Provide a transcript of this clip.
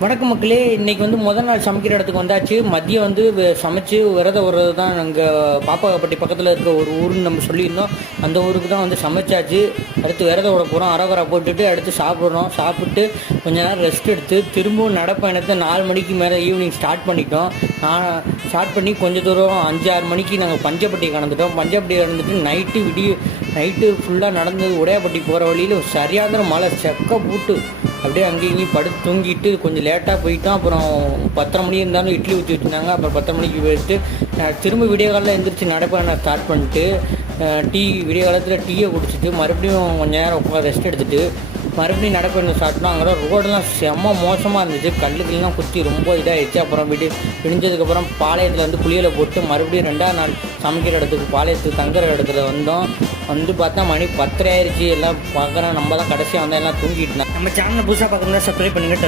வணக்கம் மக்களே, இன்னைக்கு வந்து முதல் நாள் சமைக்கிற இடத்துக்கு வந்தாச்சு. மதியம் வந்து சமைச்சு விரத விடுறது தான். நாங்கள் பாப்பாப்பட்டி பக்கத்தில் இருக்க ஒரு ஊருன்னு நம்ம சொல்லியிருந்தோம். அந்த ஊருக்கு தான் வந்து சமைச்சாச்சு. அடுத்து விரத விட போகிறோம். அரவரை போட்டுட்டு அடுத்து சாப்பிட்றோம். சாப்பிட்டு கொஞ்ச நேரம் ரெஸ்ட் எடுத்து திரும்பவும் நடைப்பயணத்தை 4 மணிக்கு மேலே ஈவினிங் ஸ்டார்ட் பண்ணிட்டோம். நான் ஸ்டார்ட் பண்ணி கொஞ்சம் தூரம் 5-6 மணிக்கு நாங்கள் பஞ்சப்பட்டி கடந்துட்டோம். பஞ்சப்பட்டி கடந்துட்டு நைட்டு ஃபுல்லாக நடந்தது. உடையாப்பட்டி போகிற வழியில் சரியான மழை செக்க போட்டு அப்படியே அங்கேயும் இங்கேயும் படுத்து தூங்கிட்டு கொஞ்சம் லேட்டாக போயிட்டோம். அப்புறம் 10:30 மணி இருந்தாலும் இட்லி ஊற்றி வச்சுருந்தாங்க. அப்புறம் 10:00 மணிக்கு போயிட்டு திரும்ப விடிய காலையில் எழுந்திரிச்சு நடைப்பயணம் ஸ்டார்ட் பண்ணிட்டு விடிய காலத்தில் டீயை குடிச்சிட்டு மறுபடியும் கொஞ்சம் நேரம் உட்காந்து ரெஸ்ட் எடுத்துகிட்டு மறுபடியும் நடைப்பயணம் ஸ்டார்ட் பண்ணோம். அங்கே ரோடெல்லாம் செம்ம மோசமாக இருந்துச்சு. கல்லுக்கெல்லாம் குத்தி ரொம்ப இதாகிடுச்சு. அப்புறம் விடிஞ்சதுக்கப்புறம் பாளையத்தில் வந்து குளியலை போட்டு மறுபடியும் 2ஆவது நாள் சமைக்கிற இடத்துக்கு பாளையத்துக்கு தங்குற இடத்துல வந்தோம். வந்து பார்த்தா மணி 10:30 ஆயிடுச்சு. எல்லாம் பார்க்குறோம். நம்ம தான் கடைசியாக வந்தால் எல்லாம் தூங்கிட்டு இருந்தோம். நம்ம சேனலை புதுசாக பார்க்கணும்னா சப்ஸ்கிரைப் பண்ணுங்கள்.